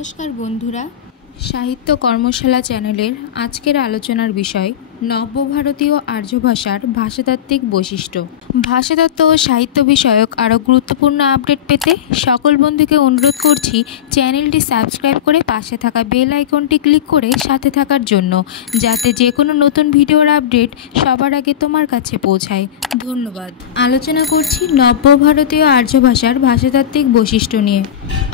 নমস্কার বন্ধুরা, সাহিত্য কর্মশালা চ্যানেলের আজকের আলোচনার বিষয় নব্যভারতীয় আর্য ভাষার ভাষাতাত্ত্বিক বৈশিষ্ট্য। ভাষাতত্ত্ব ও সাহিত্য বিষয়ক আরও গুরুত্বপূর্ণ আপডেট পেতে সকল বন্ধুকে অনুরোধ করছি চ্যানেলটি সাবস্ক্রাইব করে পাশে থাকা বেল আইকনটি ক্লিক করে সাথে থাকার জন্য, যাতে যে কোনো নতুন ভিডিওর আপডেট সবার আগে তোমার কাছে পৌঁছায়। ধন্যবাদ। আলোচনা করছি নব্যভারতীয় আর্য ভাষার ভাষাতাত্ত্বিক বৈশিষ্ট্য নিয়ে।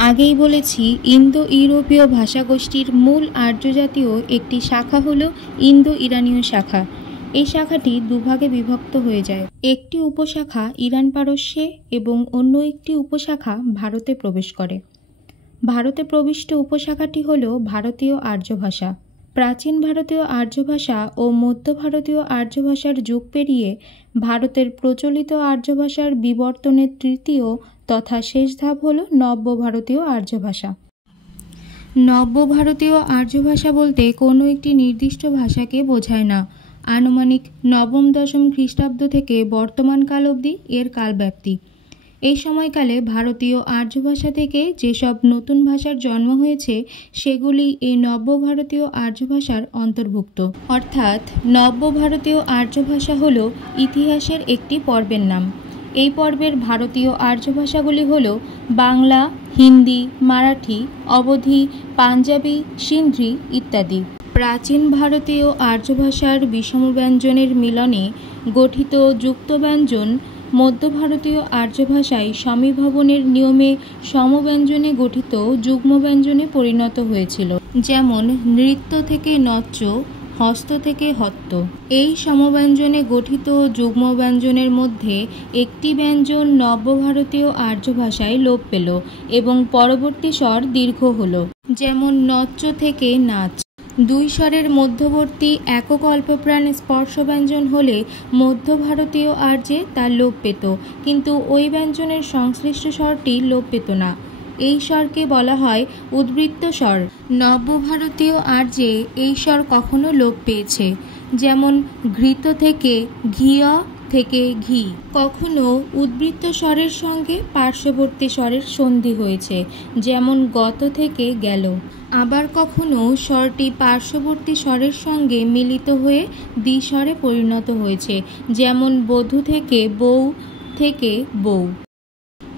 আগেই বলেছি, ইন্দো ইউরোপীয় ভাষাগোষ্ঠীর মূল আর্য জাতীয় একটি শাখা হলো ইন্দো ইরানীয় শাখা। এই শাখাটি দুভাগে বিভক্ত হয়ে যায়। একটি উপশাখা ইরান পারস্যে এবং অন্য একটি উপশাখা ভারতে প্রবেশ করে। ভারতে প্রবিষ্ট উপশাখাটি হল ভারতীয় আর্য ভাষা। প্রাচীন ভারতীয় আর্য ভাষা ও মধ্য ভারতীয় আর্য ভাষার যুগ পেরিয়ে ভারতের প্রচলিত আর্য ভাষার বিবর্তনের তৃতীয় তথা শেষ ধাপ হল নব্য ভারতীয় আর্য ভাষা। নব্য ভারতীয় আর্য ভাষা বলতে কোনো একটি নির্দিষ্ট ভাষাকে বোঝায় না। আনুমানিক নবম-দশম খ্রিস্টাব্দ থেকে বর্তমান কাল অবধি এর কালব্যাপ্তি। এই সময়কালে ভারতীয় আর্য ভাষা থেকে যেসব নতুন ভাষার জন্ম হয়েছে সেগুলি এই নব্য ভারতীয় আর্য ভাষার অন্তর্ভুক্ত। অর্থাৎ নব্য ভারতীয় আর্য ভাষা হল ইতিহাসের একটি পর্বের নাম। এই পর্বের ভারতীয় আর্য ভাষাগুলি হল বাংলা, হিন্দি, মারাঠি, অবধি, পাঞ্জাবি, সিন্ধি ইত্যাদি। প্রাচীন ভারতীয় আর্য ভাষার বিষম ব্যঞ্জনের মিলনে গঠিত যুক্ত ব্যঞ্জন মধ্য ভারতীয় আর্য ভাষায় সমীভবনের নিয়মে সমব্যঞ্জনে গঠিত যুগ্ম ব্যঞ্জনে পরিণত হয়েছিল। যেমন নৃত্য থেকে নচ্চ, হস্ত থেকে হত্ত। এই সমব্যঞ্জনে গঠিত যুগ্ম ব্যঞ্জনের মধ্যে একটি ব্যঞ্জন নব্যভারতীয় আর্য ভাষায় লোপ পেল এবং পরবর্তী স্বর দীর্ঘ হল। যেমন নচ্চ থেকে নাচ। দুই স্বরের মধ্যবর্তী একক অল্পপ্রাণ স্পর্শ ব্যঞ্জন হলে মধ্য ভারতীয় আর্যে তার লোপ পেত, কিন্তু ওই ব্যঞ্জনের সংশ্লিষ্ট স্বরটি লোপ পেত না। এই স্বরকে বলা হয় উদ্বৃত্ত স্বর। নব্যভারতীয় আর্যে এই স্বর কখনো লোপ পেয়েছে। যেমন ঘৃত থেকে ঘিয় থেকে ঘি। কখনো উদ্বৃত্ত স্বরের সঙ্গে পার্শ্ববর্তী স্বরের সন্ধি হয়েছে, যেমন গত থেকে গেল। আবার কখনো স্বরটি পার্শ্ববর্তী স্বরের সঙ্গে মিলিত হয়ে দ্বিস্বরে পরিণত হয়েছে, যেমন বধূ থেকে বউ থেকে বউ।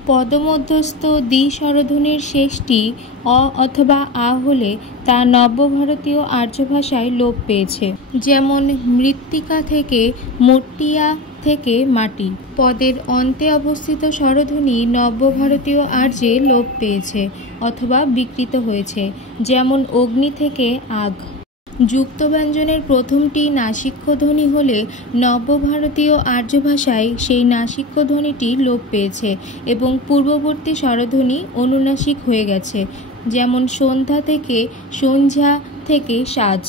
পদমধ্যস্থ দ্বিস্বরধ্বনির শেষটি অ অথবা আ হলে তা নব্যভারতীয় আর্য ভাষায় লোপ পেয়েছে। যেমন মৃত্তিকা থেকে মট্টিয়া থেকে মাটি। পদের অন্তে অবস্থিত স্বরধ্বনি নব্যভারতীয় আর্যে লোপ পেয়েছে অথবা বিকৃত হয়েছে। যেমন অগ্নি থেকে আগ। যুক্ত ব্যঞ্জনের প্রথমটি নাসিক্য ধ্বনি হলে নব্যভারতীয় আর্য ভাষায় সেই নাসিক্য ধ্বনিটি লোপ পেয়েছে এবং পূর্ববর্তী স্বরধ্বনি অনুনাসিক হয়ে গেছে। যেমন সন্ধ্যা থেকে সন্ধ্যা থেকে সাজ।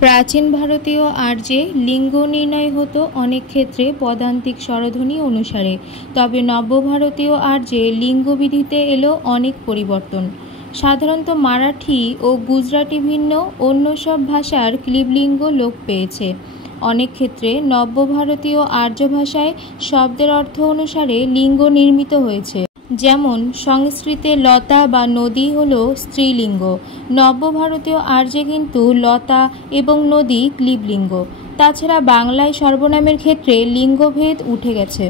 প্রাচীন ভারতীয় আর্যে লিঙ্গ নির্ণয় হতো অনেক ক্ষেত্রে পদান্তিক স্বরধ্বনি অনুসারে, তবে নব্যভারতীয় আর্যে লিঙ্গবিধিতে এলো অনেক পরিবর্তন। সাধারণত মারাঠি ও গুজরাটি ভিন্ন অন্য সব ভাষার ক্লীবলিঙ্গ লোপ পেয়েছে। অনেক ক্ষেত্রে নব্যভারতীয় আর্য ভাষায় শব্দের অর্থ অনুসারে লিঙ্গ নির্মিত হয়েছে। যেমন সংস্কৃতে লতা বা নদী হল স্ত্রীলিঙ্গ, নব্যভারতীয় আর্যে কিন্তু লতা এবং নদী ক্লীবলিঙ্গ। তাছাড়া বাংলায় সর্বনামের ক্ষেত্রে লিঙ্গভেদ উঠে গেছে।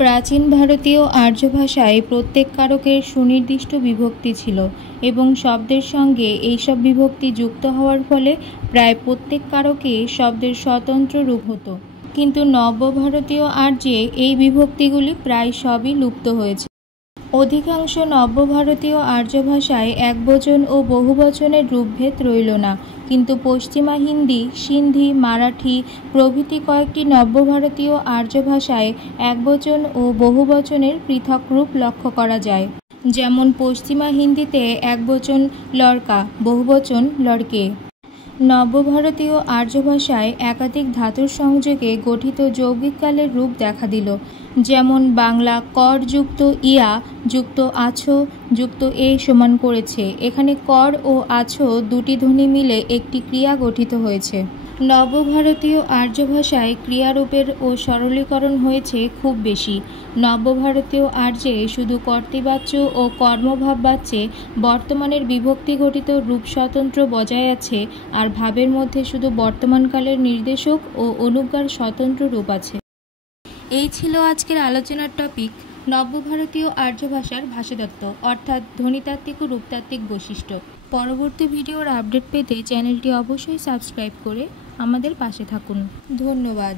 প্রাচীন ভারতীয় আর্য ভাষায় প্রত্যেক কারকের সুনির্দিষ্ট বিভক্তি ছিল এবং শব্দের সঙ্গে এইসব বিভক্তি যুক্ত হওয়ার ফলে প্রায় প্রত্যেক কারকে শব্দের স্বতন্ত্র রূপ হতো। কিন্তু নব্যভারতীয় আর্যে এই বিভক্তিগুলি প্রায় সবই লুপ্ত হয়েছে। অধিকাংশ নব্যভারতীয় আর্য ভাষায় একবচন ও বহুবচনের রূপভেদ রইল না, কিন্তু পশ্চিমা হিন্দি, সিন্ধি, মারাঠি প্রভৃতি কয়েকটি নব্যভারতীয় আর্য ভাষায় একবচন ও বহুবচনের পৃথক রূপ লক্ষ্য করা যায়। যেমন পশ্চিমা হিন্দিতে একবচন লড়কা, বহুবচন লড়কে। নব্যভারতীয় আর্য ভাষায় একাধিক ধাতুর সংযোগে গঠিত যৌগিক কালের রূপ দেখা দিল। যেমন বাংলা কর যুক্ত ইয়া যুক্ত আছো যুক্ত এ সমান করেছে। এখানে কর ও আছো দুটি ধ্বনি মিলে একটি ক্রিয়া গঠিত হয়েছে। নবভারতীয় আর্য ভাষায় ক্রিয়ারূপের ও সরলীকরণ হয়েছে খুব বেশি। নবভারতীয় আর্যে শুধু কর্তৃবাচ্য ও কর্মভাববাচ্যে বর্তমানের বিভক্তিঘটিত রূপ স্বতন্ত্র বজায় আছে, আর ভাবের মধ্যে শুধু বর্তমানকালের নির্দেশক ও অনুজ্ঞার স্বতন্ত্র রূপ আছে। এই ছিল আজকের আলোচনার টপিক, নবভারতীয় আর্য ভাষার ভাষাতত্ত্ব অর্থাৎ ধ্বনিতাত্ত্বিক ও রূপতাত্ত্বিক বৈশিষ্ট্য। পরবর্তী ভিডিওর আপডেট পেতে চ্যানেলটি অবশ্যই সাবস্ক্রাইব করে আমাদের পাশে থাকুন। ধন্যবাদ।